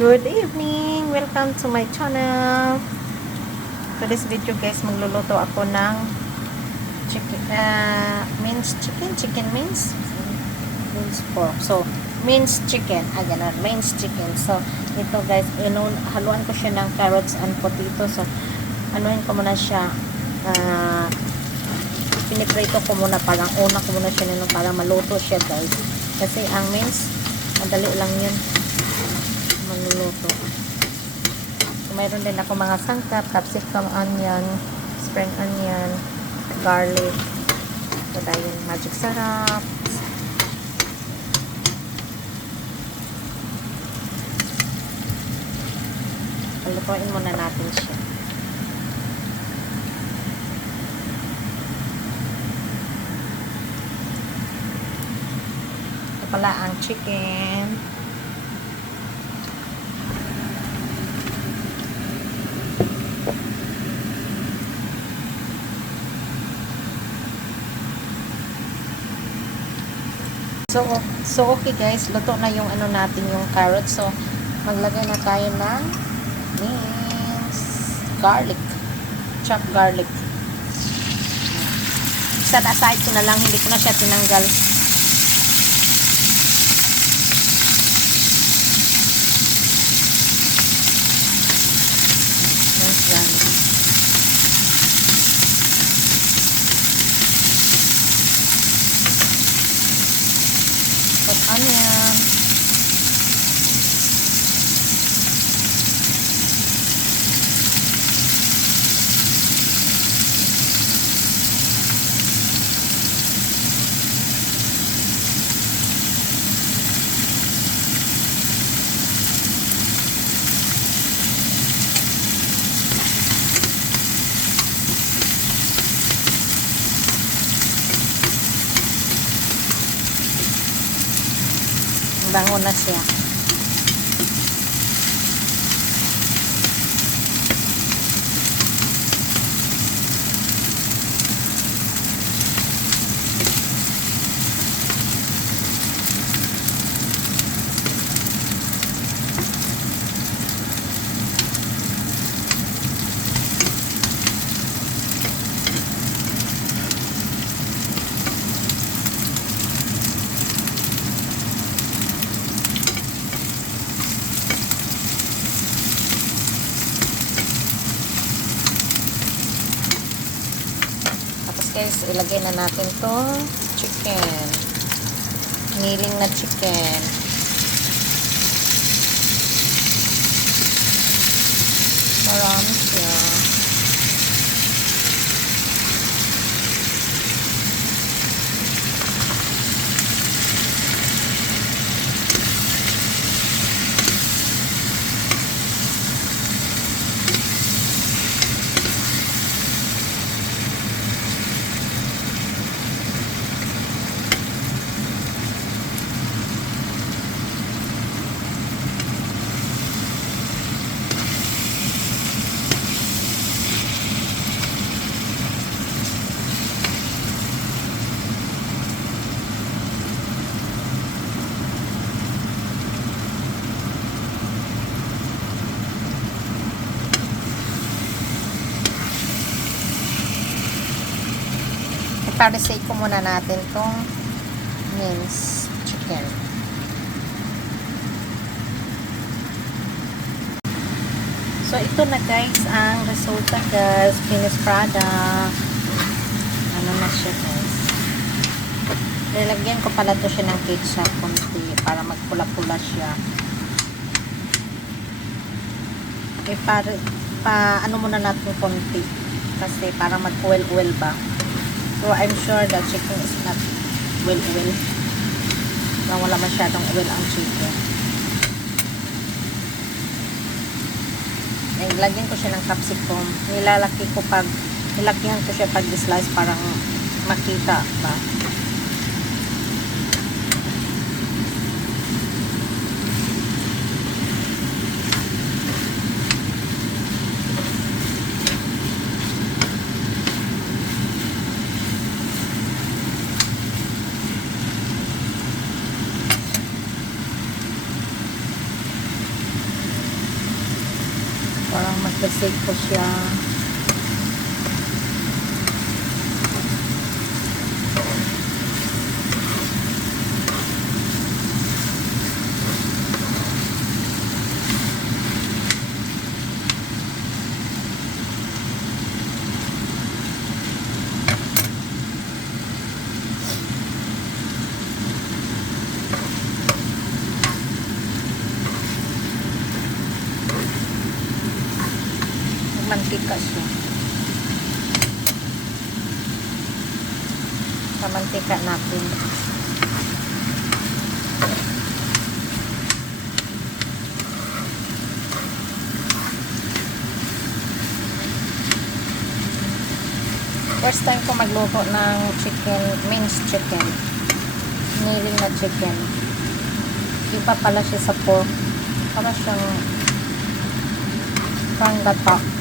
Good evening! Welcome to my channel. Today's video guys, magluluto ako ng chicken, chicken mince pork. So, minced chicken. Ganun, minced chicken. So, ito guys, haluan ko siya ng carrots and potato. So, anuhin ko muna siya. Piniprito ko muna, parang una ko muna siya nung parang maluto siya guys. Kasi ang mince, madali lang yun maluluto. So, mayroon din ako mga sangkap, capsicum, onion, spring onion, garlic. So, dahil magic sarap. Palutuin muna natin siya. Ito pala ang chicken. So okay guys, luto na yung ano natin, yung carrot. So maglagay na tayo ng minced garlic, chopped garlic. Set aside ko na lang, hindi ko na siya tinanggal. Minced garlic. Put onion. Bango na siya. Guys, ilagay na natin to chicken, niling na chicken. Marami siya. Iparisay ko muna natin tong minced chicken. So, ito na guys ang resulta guys. Finished product. Ano na siya guys. Nilagyan ko pala to siya ng ketchup konti para magpula-pula siya. Okay, ano muna natin konti. Kasi para mag-oil-oil ba. So, I'm sure the chicken is not well-oil. So, wala masyadong oil ang chicken. Nilagyan ko siya ng capsicum. Nilakihan ko siya pag slice parang makita ba. Parang magkasig ko siya. Mantika siya. Sa mantika natin. First time ko magluto ng chicken, minced chicken. Niling na chicken. Iba pala siya sa pork. Para siyang gata.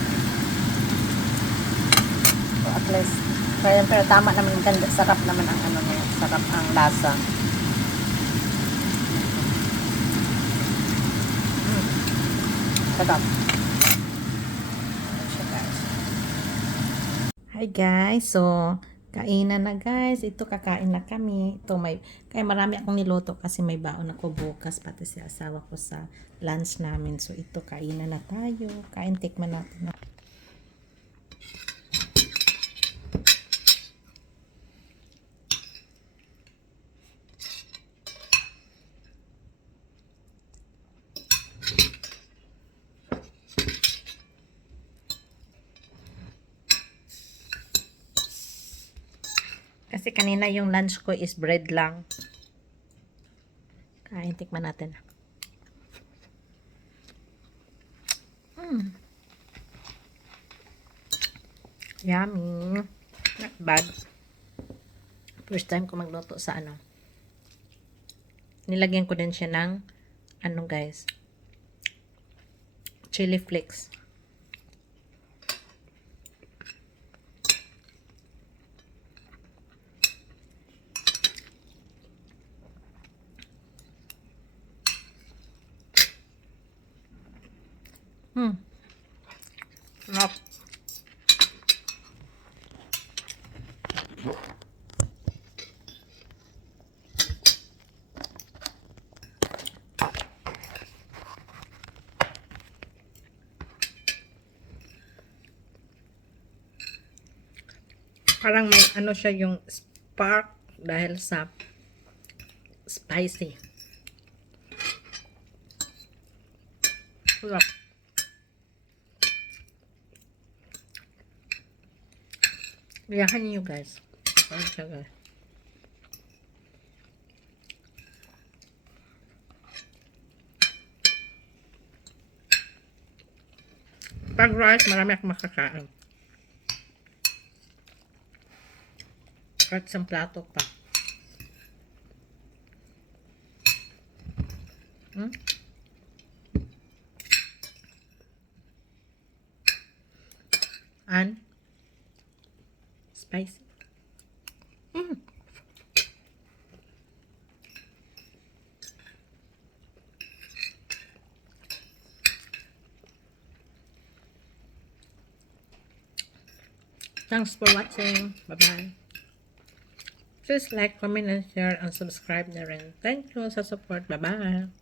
At least, pero tama naman, ganda, sarap naman ang ano niya, sarap ang lasa. Sarap. Hi guys, so kainan na guys. Ito kakain na kami. Ito kaya marami akong niluto kasi may baon ako bukas pati si asawa ko sa lunch namin. So ito kainan na tayo. Kain, tikman natin. Kasi kanina yung lunch ko is bread lang. Kain, tikman natin. Yummy. Not bad. First time ko magluto sa ano. Nilagyan ko din siya ng ano guys, chili flakes. Sarap. Parang may ano siya yung spark dahil sa spicy. Sarap. Iyakan niyo guys. Ano siya guys? Pag rice, marami akong makakain. Kahit isang plato pa. And spicy. Thanks for watching. Bye-bye. Please like, comment, and share, and subscribe na rin. Thank you sa support. Bye-bye.